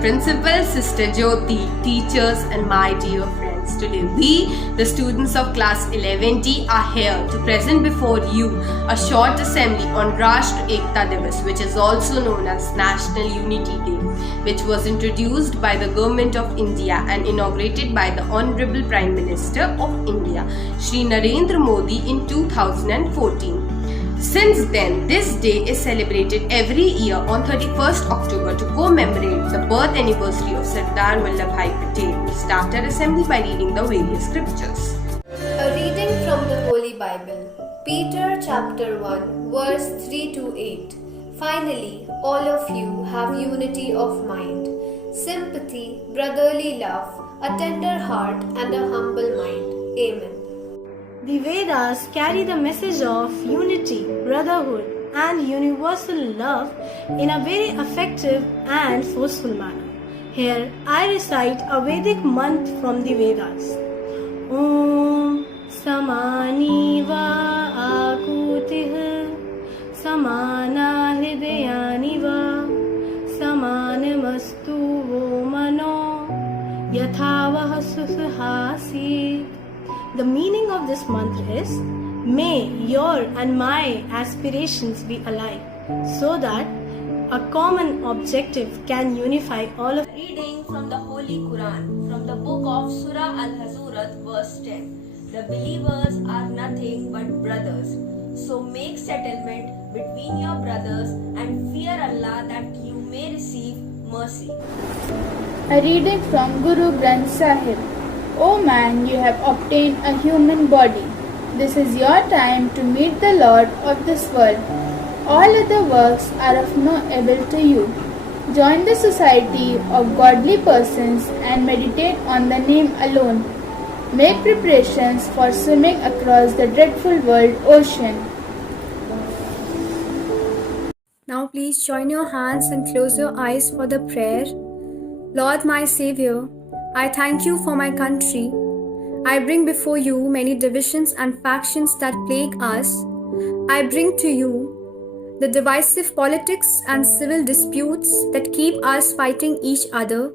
Principal, Sister Jyoti, teachers and my dear friends. Today we, the students of class 11D, are here to present before you a short assembly on Rashtra Ekta Divas, which is also known as National Unity Day, which was introduced by the Government of India and inaugurated by the Honorable Prime Minister of India, Shri Narendra Modi in 2014. Since then, this day is celebrated every year on 31st October to commemorate the birth anniversary of Sardar Vallabhbhai Patel. We start our assembly by reading the various scriptures. A reading from the Holy Bible, Peter chapter 1, verse 3 to 8. Finally, all of you have unity of mind, sympathy, brotherly love, a tender heart and a humble mind. Amen. The Vedas carry the message of unity, brotherhood, and universal love in a very effective and forceful manner. Here I recite a Vedic mantra from the Vedas. Om Samani Va Akutih Samana Hridayani Va Samanamastu Vo Mano Yathavah Susahasi. The meaning of this mantra is, may your and my aspirations be alike, so that a common objective can unify all of. Reading from the Holy Quran, from the book of Surah Al-Hujurat, verse 10. The believers are nothing but brothers. So make settlement between your brothers and fear Allah that you may receive mercy. A reading from Guru Granth Sahib. O man, you have obtained a human body. This is your time to meet the Lord of this world. All other works are of no avail to you. Join the society of godly persons and meditate on the name alone. Make preparations for swimming across the dreadful world ocean. Now please join your hands and close your eyes for the prayer. Lord my Savior, I thank you for my country. I bring before you many divisions and factions that plague us. I bring to you the divisive politics and civil disputes that keep us fighting each other.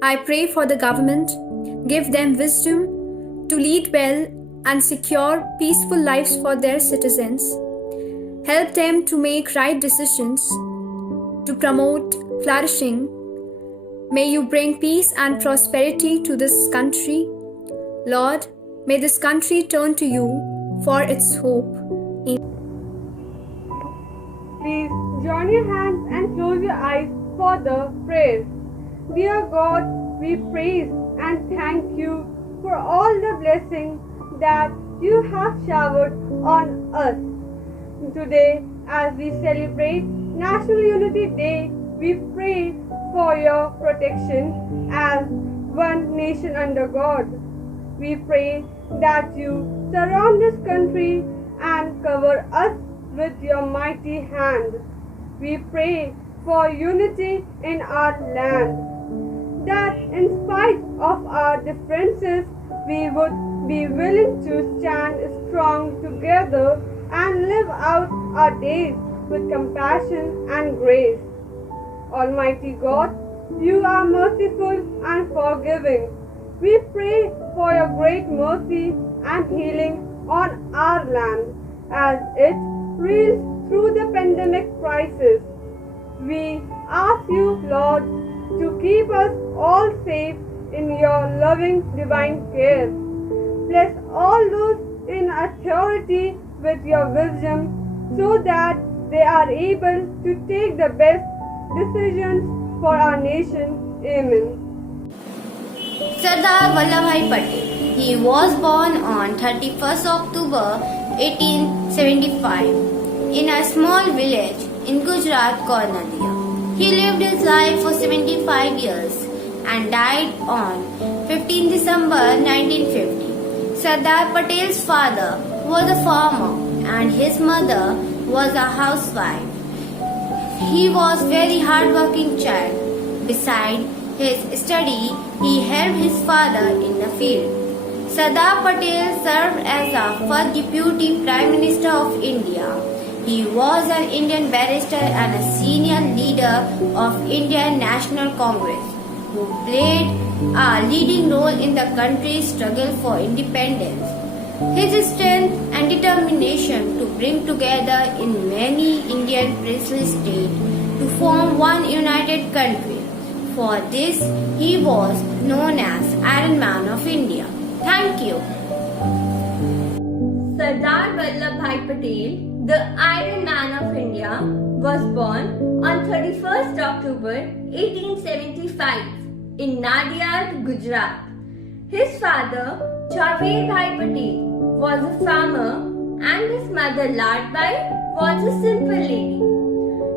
I pray for the government. Give them wisdom to lead well and secure peaceful lives for their citizens. Help them to make right decisions, to promote flourishing. May you bring peace and prosperity to this country. Lord, may this country turn to you for its hope. Please join your hands and close your eyes for the prayer. Dear God, we praise and thank you for all the blessings that you have showered on us. Today, as we celebrate National Unity Day, we pray for your protection as one nation under God. We pray that you surround this country and cover us with your mighty hand. We pray for unity in our land, that in spite of our differences, we would be willing to stand strong together and live out our days with compassion and grace. Almighty God, you are merciful and forgiving. We pray for your great mercy and healing on our land as it reels through the pandemic crisis. We ask you, Lord, to keep us all safe in your loving divine care. Bless all those in authority with your wisdom so that they are able to take the best decisions for our nation. Amen. Sardar Vallabhbhai Patel. He was born on 31st October 1875 in a small village in Gujarat called Nadia. He lived his life for 75 years and died on 15 December 1950. Sardar Patel's father was a farmer and his mother was a housewife. He was very hardworking child. Besides his study, he helped his father in the field. Sardar Patel served as the first Deputy Prime Minister of India. He was an Indian barrister and a senior leader of Indian National Congress. who played a leading role in the country's struggle for independence. His strength and determination to bring together in many Indian princely states to form one united country. For this, he was known as Iron Man of India. Thank you. Sardar Vallabhbhai Patel, the Iron Man of India, was born on 31st October 1875 in Nadiad, Gujarat. His father, Javed Bhai Patel, was a farmer and his mother, Ladbai, was a simple lady.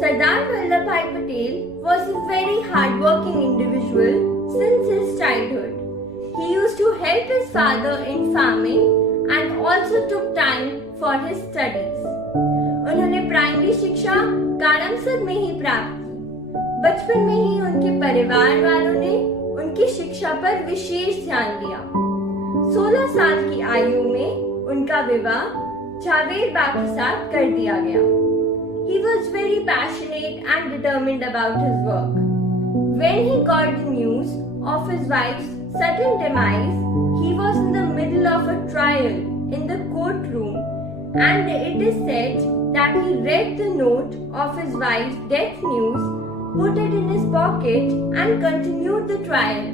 Sardar Vallabhbhai Patel was a very hard-working individual since his childhood. He used to help his father in farming and also took time for his studies. उन्होंने primary शिक्षा काड़मसद में ही प्राप्त की। बचपन में ही उनके परिवार वालों ने उनकी शिक्षा पर विशेष ध्यान दिया। 16 साल की आयु में उनका विवाह जावेद बा के साथ कर दिया गया। He was very passionate and determined about his work. When he got the news of his wife's sudden demise, he was in the middle of a trial in the courtroom, and it is said that he read the note of his wife's death news, put it in his pocket, and continued the trial.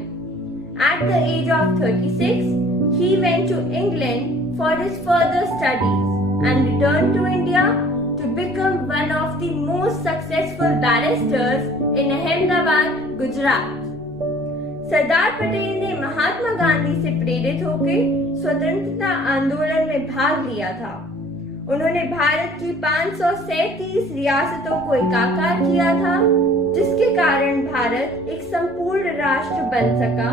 At the age of 36, he went to England for his further studies and returned to India to become one of the most successful barristers in Ahmedabad, Gujarat. Sardar Patel ने महात्मा गांधी से प्रेरित होकर स्वतंत्रता आंदोलन में भाग लिया था। उन्होंने भारत की 537 रियासतों को एकाकार किया था, जिसके कारण भारत एक संपूर्ण राष्ट्र बन सका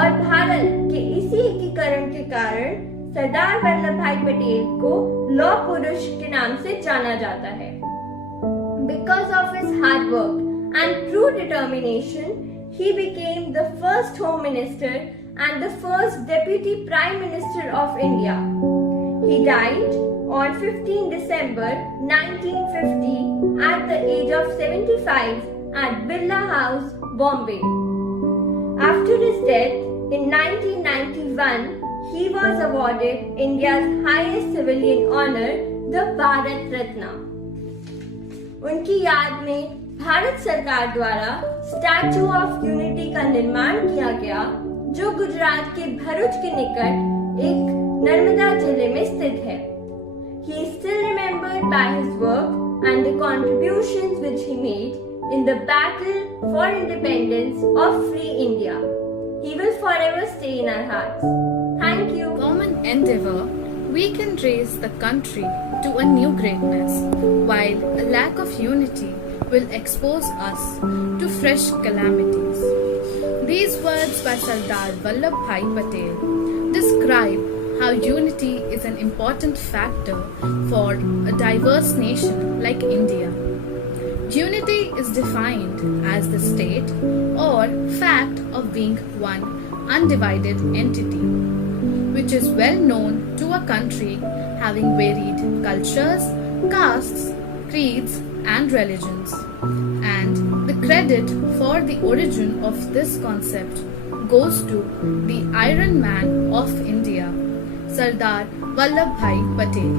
और भारत के इसी एकीकरण के कारण सरदार वल्लभ भाई पटेल को लौह पुरुष के नाम से जाना जाता है। Because of his hard work and true determination, he became the first Home Minister and the first Deputy Prime Minister of India. He died on 15 December 1950 at the age of 75 at Birla House, Bombay. After his death in 1991, he was awarded India's highest civilian honor, the Bharat Ratna. उनकी याद में भारत सरकार द्वारा statue of unity का निर्माण किया गया, जो गुजरात के भरूच के निकट एक नर्मदा जिले में स्थित है। He is still remembered by his work and the contributions which he made in the battle for independence of free India. He will forever stay in our hearts. Thank you. Common endeavor, we can raise the country to a new greatness, while a lack of unity will expose us to fresh calamities. These words by Sardar Vallabhbhai Patel describe how unity is an important factor for a diverse nation like India. Unity is defined as the state or fact of being one undivided entity, which is well known to a country having varied cultures, castes, creeds, and religions. And the credit for the origin of this concept goes to the Iron Man of India, Sardar Vallabhbhai Patel.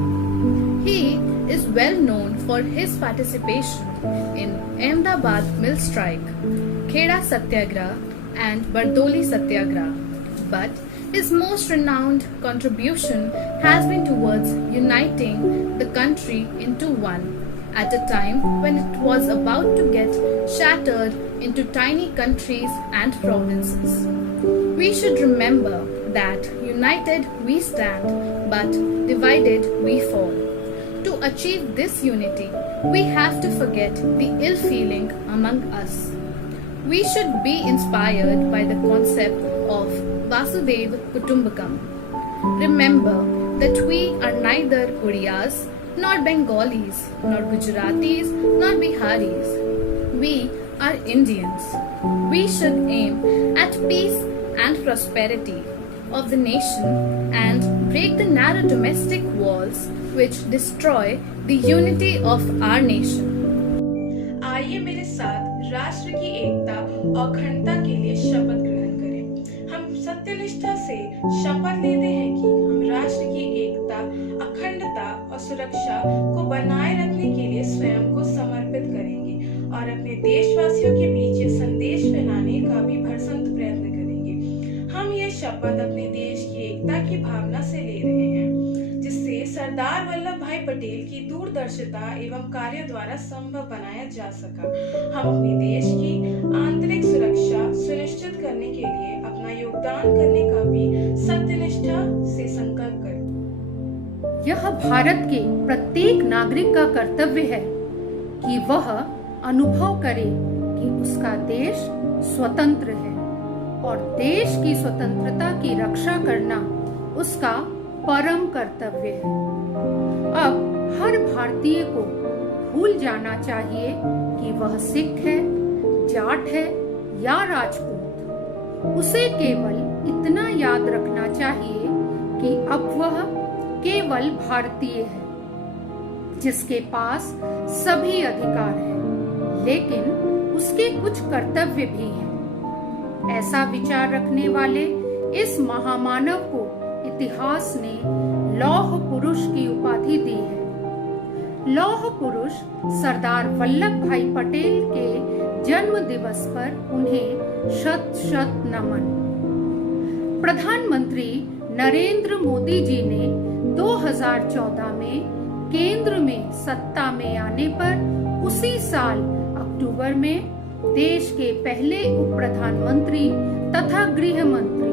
He is well known for his participation in Ahmedabad Mill Strike, Kheda Satyagraha, and Bardoli Satyagraha. But his most renowned contribution has been towards uniting the country into one at a time when it was about to get shattered into tiny countries and provinces. We should remember that united we stand, but divided we fall. To achieve this unity, we have to forget the ill feeling among us. We should be inspired by the concept of Vasudhaiva Kutumbakam. Remember that we are neither Odiyas, nor Bengalis, nor Gujaratis, nor Biharis. We are Indians. We should aim at peace and prosperity of the nation and break the narrow domestic walls which destroy the unity of our nation. आइए मेरे साथ राष्ट्र की एकता अखंडता के लिए शपथ ग्रहण करें। हम सत्यनिष्ठा से शपथ लेते हैं कि हम राष्ट्र की एकता, अखंडता और सुरक्षा को बनाए रखने के लिए स्वयं को समर्पित करेंगे और अपने देशवासियों के बीच ये संदेश फैलाने का भी भरसक प्रयत्न करेंगे। हम ये शपथ अपने देश की एकता की भावना से ले रहे हैं, जिससे सरदार वल्लभ भाई पटेल की दूरदर्शिता एवं कार्य द्वारा संभव बनाया जा सका। हम अपने देश की आंतरिक सुरक्षा सुनिश्चित करने के लिए अपना योगदान करने का भी सत्यनिष्ठा से संकल्प करें। यह भारत के प्रत्येक नागरिक का कर्तव्य है कि वह अनुभव करे कि उसका देश स्वतंत्र है और देश की स्वतंत्रता की रक्षा करना उसका परम कर्तव्य है। अब हर भारतीय को भूल जाना चाहिए कि वह सिख है, जाट है या राजपूत। उसे केवल इतना याद रखना चाहिए कि अब वह केवल भारतीय है, जिसके पास सभी अधिकार हैं, लेकिन उसके कुछ कर्तव्य भी हैं। ऐसा विचार रखने वाले इस महामानव को इतिहास ने लौह पुरुष की उपाधि दी है। लौह पुरुष सरदार वल्लभ भाई पटेल के जन्म दिवस पर उन्हें शत शत नमन। प्रधानमंत्री नरेंद्र मोदी जी ने 2014 में केंद्र में सत्ता में आने पर उसी साल अक्टूबर में देश के पहले उप प्रधानमंत्री तथा गृह मंत्री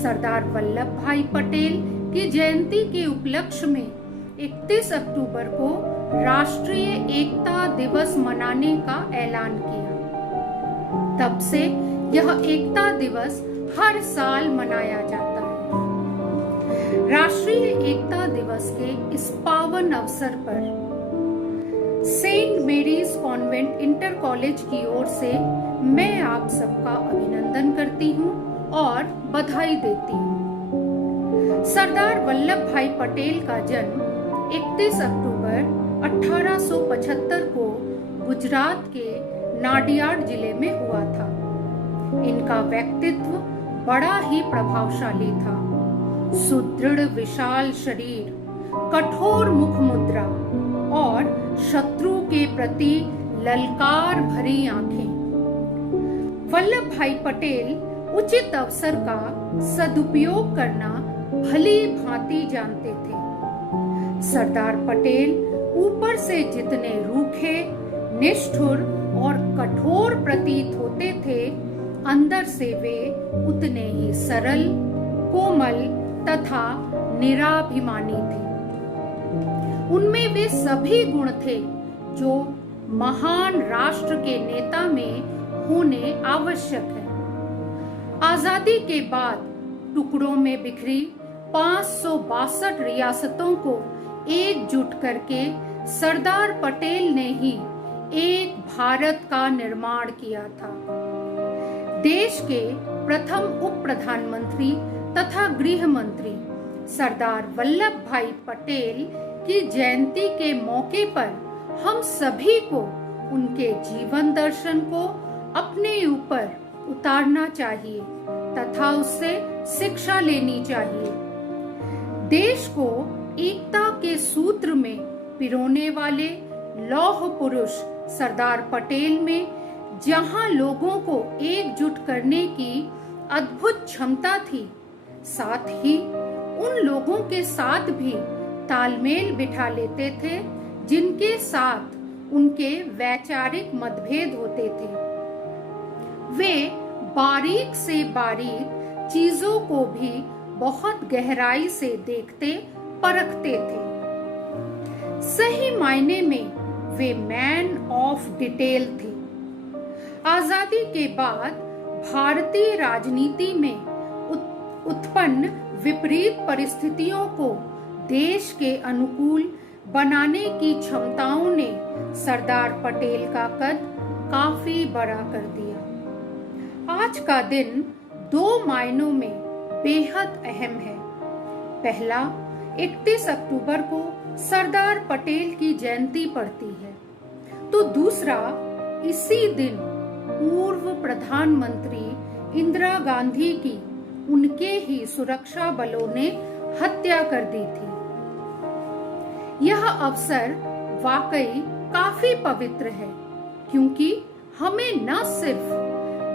सरदार वल्लभ भाई पटेल की जयंती के उपलक्ष्य में 31 अक्टूबर को राष्ट्रीय एकता दिवस मनाने का ऐलान किया। तब से यह एकता दिवस हर साल मनाया जाता है। राष्ट्रीय एकता दिवस के इस पावन अवसर पर saint Mary's convent inter college की ओर से मैं आप सबका अभिनंदन करती हूँ और बधाई देती हूँ। सरदार वल्लभ भाई पटेल का जन्म 31 अक्टूबर 1875 को गुजरात के नाडियाड जिले में हुआ था। इनका व्यक्तित्व बड़ा ही प्रभावशाली था। सुदृढ़ विशाल शरीर, कठोर मुख मुद्रा और शत्रु के प्रति ललकार भरी आंखें। वल्लभ भाई पटेल उचित अवसर का सदुपयोग करना भली भांति जानते थे। सरदार पटेल ऊपर से जितने रूखे, निष्ठुर और कठोर प्रतीत होते थे, अंदर से वे उतने ही सरल, कोमल तथा निराभिमानी थे। उनमें वे सभी गुण थे जो महान राष्ट्र के नेता में होने आवश्यक है। आजादी के बाद टुकड़ों में बिखरी 562 रियासतों को एकजुट करके सरदार पटेल ने ही एक भारत का निर्माण किया था। देश के प्रथम उप प्रधानमंत्री तथा गृह मंत्री सरदार वल्लभ भाई पटेल की जयंती के मौके पर हम सभी को उनके जीवन दर्शन को अपने ऊपर उतारना चाहिए तथा उससे शिक्षा लेनी चाहिए। देश को एकता के सूत्र में पिरोने वाले लौह पुरुष सरदार पटेल में जहां लोगों को एकजुट करने की अद्भुत क्षमता थी, साथ ही उन लोगों के साथ भी तालमेल बिठा लेते थे जिनके साथ उनके वैचारिक मतभेद होते थे। वे बारीक से बारीक चीजों को भी बहुत गहराई से देखते परखते थे। सही मायने में वे मैन ऑफ डिटेल थे। आजादी के बाद भारतीय राजनीति में उत्पन्न विपरीत परिस्थितियों को देश के अनुकूल बनाने की क्षमताओं ने सरदार पटेल का कद काफी बड़ा कर दिया। आज का दिन 2 मायनों में बेहद अहम है। पहला, 31 अक्टूबर को सरदार पटेल की जयंती पड़ती है, तो दूसरा, इसी दिन पूर्व प्रधानमंत्री इंदिरा गांधी की उनके ही सुरक्षा बलों ने हत्या कर दी थी। यह अवसर वाकई काफी पवित्र है, क्योंकि हमें न सिर्फ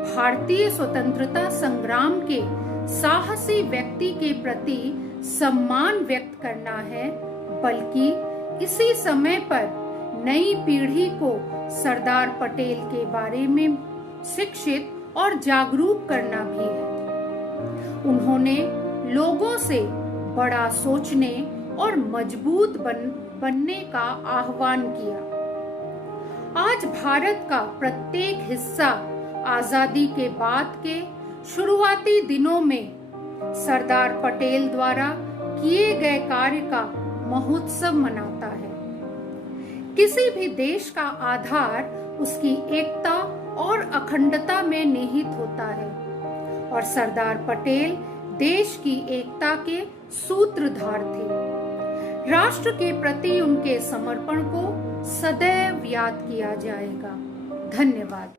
भारतीय स्वतंत्रता संग्राम के साहसी व्यक्ति के प्रति सम्मान व्यक्त करना है, बल्कि इसी समय पर नई पीढ़ी को सरदार पटेल के बारे में शिक्षित और जागरूक करना भी है। उन्होंने लोगों से बड़ा सोचने और मजबूत बनने का आह्वान किया। आज भारत का प्रत्येक हिस्सा आजादी के बाद के शुरुआती दिनों में सरदार पटेल द्वारा किए गए कार्य का महोत्सव मनाता है। किसी भी देश का आधार उसकी एकता और अखंडता में निहित होता है, और सरदार पटेल देश की एकता के सूत्रधार थे। राष्ट्र के प्रति उनके समर्पण को सदैव याद किया जाएगा। धन्यवाद।